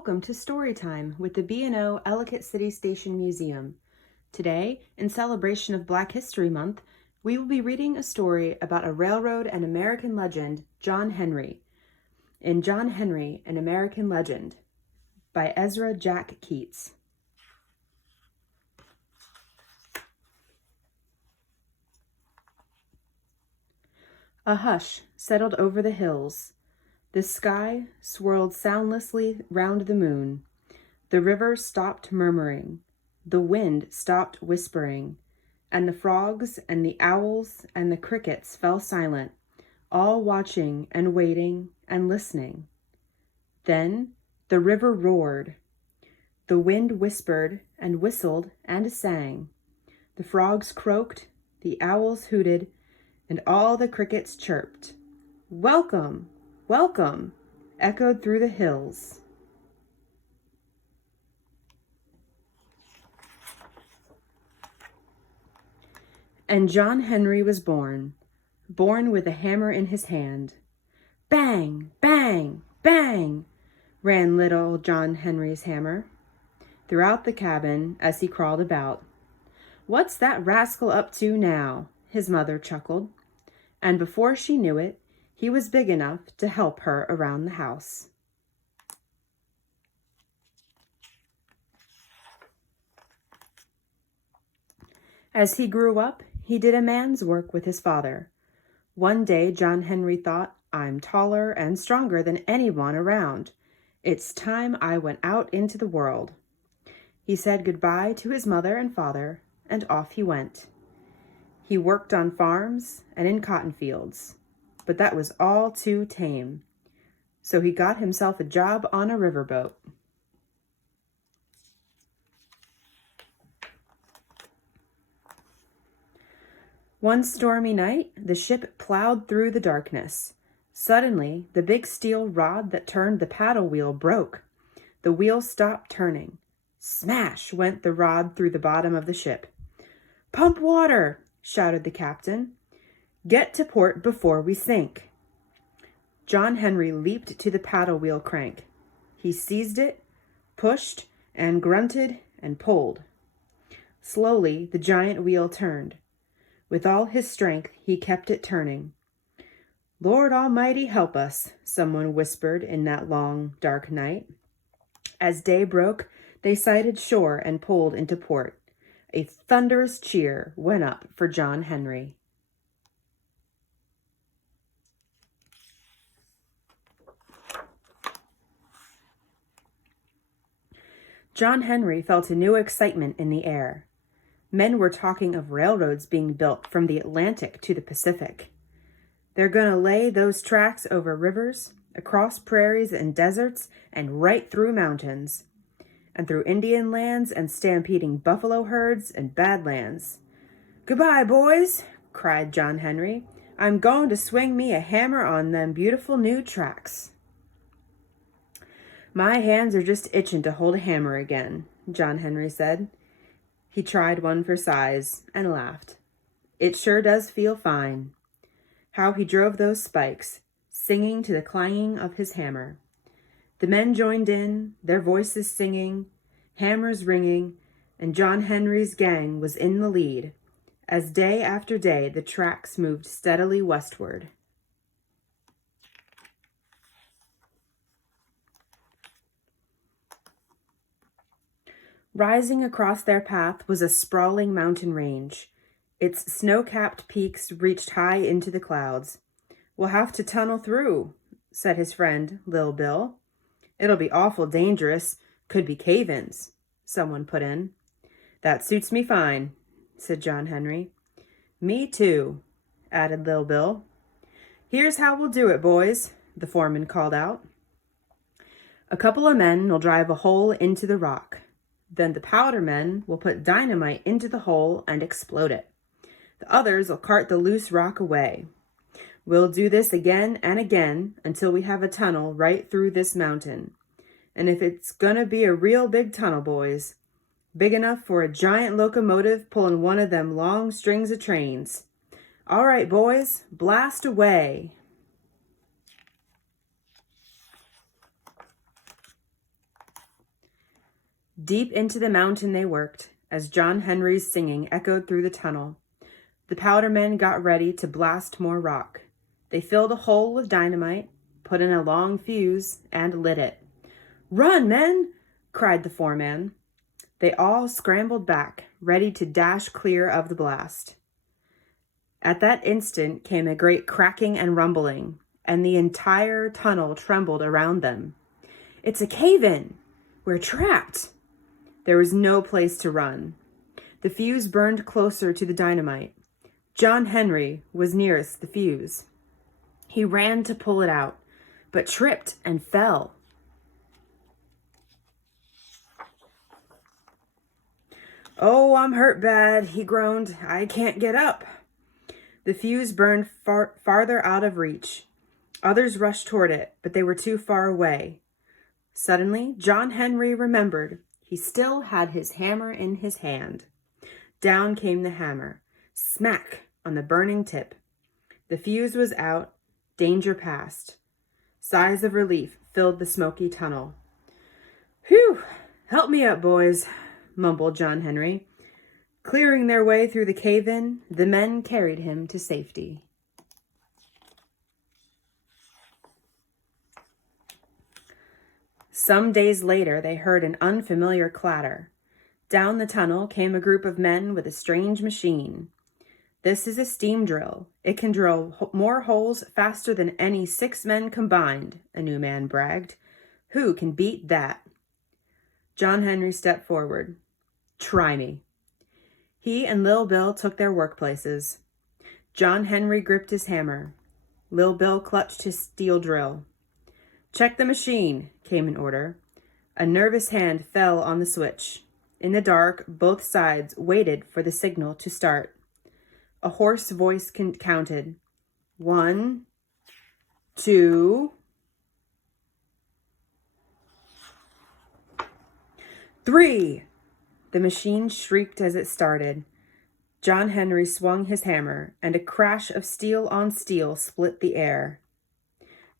welcome to Storytime with the B&O Ellicott City Station Museum. Today, in celebration of Black History Month, we will be reading a story about a railroad and American legend, John Henry, in John Henry, an American Legend, by Ezra Jack Keats. A hush settled over the hills. The sky swirled soundlessly round the moon. The river stopped murmuring. The wind stopped whispering. And the frogs and the owls and the crickets fell silent, all watching and waiting and listening. Then the river roared. The wind whispered and whistled and sang. The frogs croaked, the owls hooted, and all the crickets chirped. "Welcome! Welcome!" echoed through the hills. And John Henry was born with a hammer in his hand. Bang, bang, bang, ran little John Henry's hammer throughout the cabin as he crawled about. "What's that rascal up to now?" his mother chuckled. And before she knew it, he was big enough to help her around the house. As he grew up, he did a man's work with his father. One day, John Henry thought, "I'm taller and stronger than anyone around. It's time I went out into the world." He said goodbye to his mother and father, and off he went. He worked on farms and in cotton fields, but that was all too tame. So he got himself a job on a riverboat. One stormy night, the ship plowed through the darkness. Suddenly, the big steel rod that turned the paddle wheel broke. The wheel stopped turning. Smash went the rod through the bottom of the ship. "Pump water!" shouted the captain. "Get to port before we sink." John Henry leaped to the paddle wheel crank. He seized it, pushed, and grunted and pulled. Slowly, the giant wheel turned. With all his strength, he kept it turning. "Lord Almighty help us," someone whispered in that long, dark night. As day broke, they sighted shore and pulled into port. A thunderous cheer went up for John Henry. John Henry felt a new excitement in the air. Men were talking of railroads being built from the Atlantic to the Pacific. They're going to lay those tracks over rivers, across prairies and deserts, and right through mountains, and through Indian lands and stampeding buffalo herds and badlands. "Goodbye, boys," cried John Henry. "I'm going to swing me a hammer on them beautiful new tracks." "My hands are just itching to hold a hammer again," John Henry said. He tried one for size and laughed. "It sure does feel fine." How he drove those spikes, singing to the clanging of his hammer. The men joined in, their voices singing, hammers ringing, and John Henry's gang was in the lead, as day after day the tracks moved steadily westward. Rising across their path was a sprawling mountain range. Its snow-capped peaks reached high into the clouds. "We'll have to tunnel through," said his friend, Lil Bill. "It'll be awful dangerous. Could be cave-ins," someone put in. "That suits me fine," said John Henry. "Me too," added Lil Bill. "Here's how we'll do it, boys," the foreman called out. "A couple of men will drive a hole into the rock. Then the powder men will put dynamite into the hole and explode it. The others will cart the loose rock away. We'll do this again and again until we have a tunnel right through this mountain. And if it's gonna be a real big tunnel, boys, big enough for a giant locomotive pulling one of them long strings of trains. All right, boys, blast away." Deep into the mountain they worked, as John Henry's singing echoed through the tunnel. The powder men got ready to blast more rock. They filled a hole with dynamite, put in a long fuse, and lit it. "Run, men!" cried the foreman. They all scrambled back, ready to dash clear of the blast. At that instant came a great cracking and rumbling, and the entire tunnel trembled around them. "It's a cave-in! We're trapped!" There was no place to run. The fuse burned closer to the dynamite. John Henry was nearest the fuse. He ran to pull it out, but tripped and fell. "Oh, I'm hurt bad," he groaned. "I can't get up." The fuse burned farther out of reach. Others rushed toward it, but they were too far away. Suddenly, John Henry remembered he still had his hammer in his hand. Down came the hammer, smack on the burning tip. The fuse was out, danger past. Sighs of relief filled the smoky tunnel. "Whew! Help me up, boys," mumbled John Henry. Clearing their way through the cave-in, the men carried him to safety. Some days later, they heard an unfamiliar clatter. Down the tunnel came a group of men with a strange machine. "This is a steam drill. It can drill more holes faster than any 6 men combined," a new man bragged. "Who can beat that?" John Henry stepped forward. "Try me." He and Lil Bill took their workplaces. John Henry gripped his hammer. Lil Bill clutched his steel drill. "Check the machine," came an order. A nervous hand fell on the switch. In the dark, both sides waited for the signal to start. A hoarse voice counted. 1, 2, 3. The machine shrieked as it started. John Henry swung his hammer, and a crash of steel on steel split the air.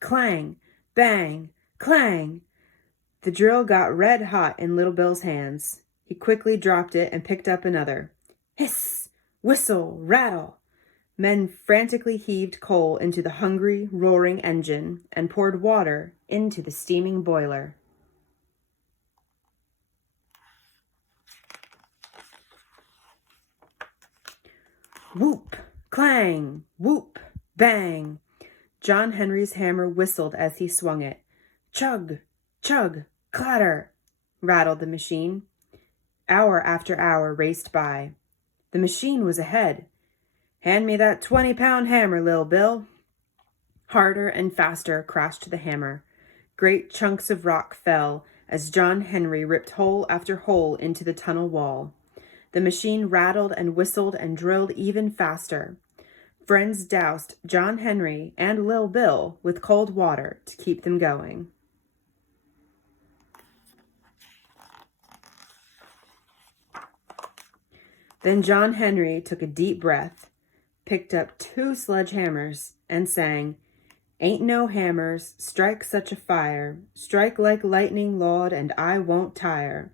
Clang, bang, clang. The drill got red hot in Little Bill's hands. He quickly dropped it and picked up another. Hiss, whistle, rattle. Men frantically heaved coal into the hungry, roaring engine and poured water into the steaming boiler. Whoop, clang, whoop, bang. John Henry's hammer whistled as he swung it. Chug, chug, clatter, rattled the machine. Hour after hour raced by. The machine was ahead. "Hand me that 20-pound hammer, Lil Bill." Harder and faster crashed the hammer. Great chunks of rock fell as John Henry ripped hole after hole into the tunnel wall. The machine rattled and whistled and drilled even faster. Friends doused John Henry and Lil Bill with cold water to keep them going. Then John Henry took a deep breath, picked up 2 sledgehammers, and sang, "Ain't no hammers strike such a fire, strike like lightning, Lord, and I won't tire.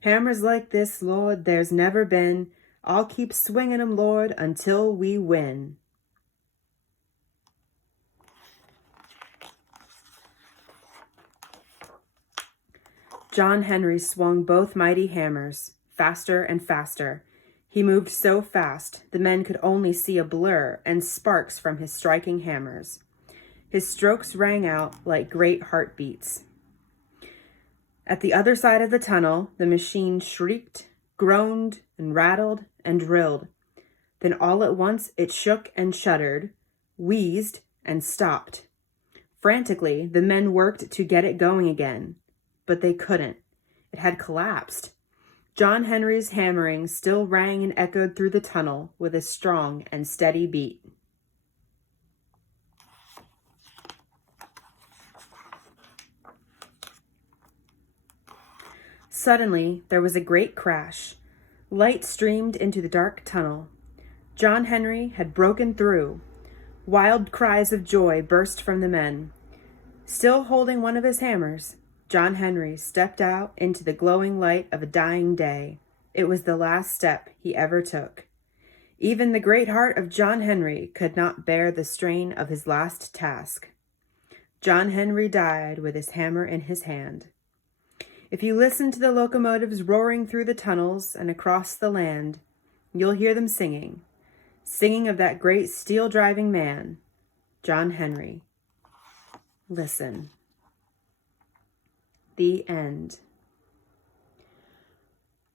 Hammers like this, Lord, there's never been. I'll keep swinging 'em, Lord, until we win." John Henry swung both mighty hammers, faster and faster. He moved so fast, the men could only see a blur and sparks from his striking hammers. His strokes rang out like great heartbeats. At the other side of the tunnel, the machine shrieked, groaned, and rattled and drilled. Then all at once it shook and shuddered, wheezed, and stopped. Frantically, the men worked to get it going again, but they couldn't. It had collapsed. John Henry's hammering still rang and echoed through the tunnel with a strong and steady beat. Suddenly, there was a great crash. Light streamed into the dark tunnel. John Henry had broken through. Wild cries of joy burst from the men. Still holding one of his hammers, John Henry stepped out into the glowing light of a dying day. It was the last step he ever took. Even the great heart of John Henry could not bear the strain of his last task. John Henry died with his hammer in his hand. If you listen to the locomotives roaring through the tunnels and across the land, you'll hear them singing of that great steel-driving man, John Henry. Listen. The end.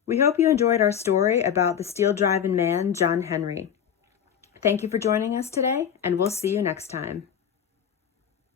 We hope you enjoyed our story about the steel-driving man, John Henry. Thank you for joining us today, and we'll see you next time.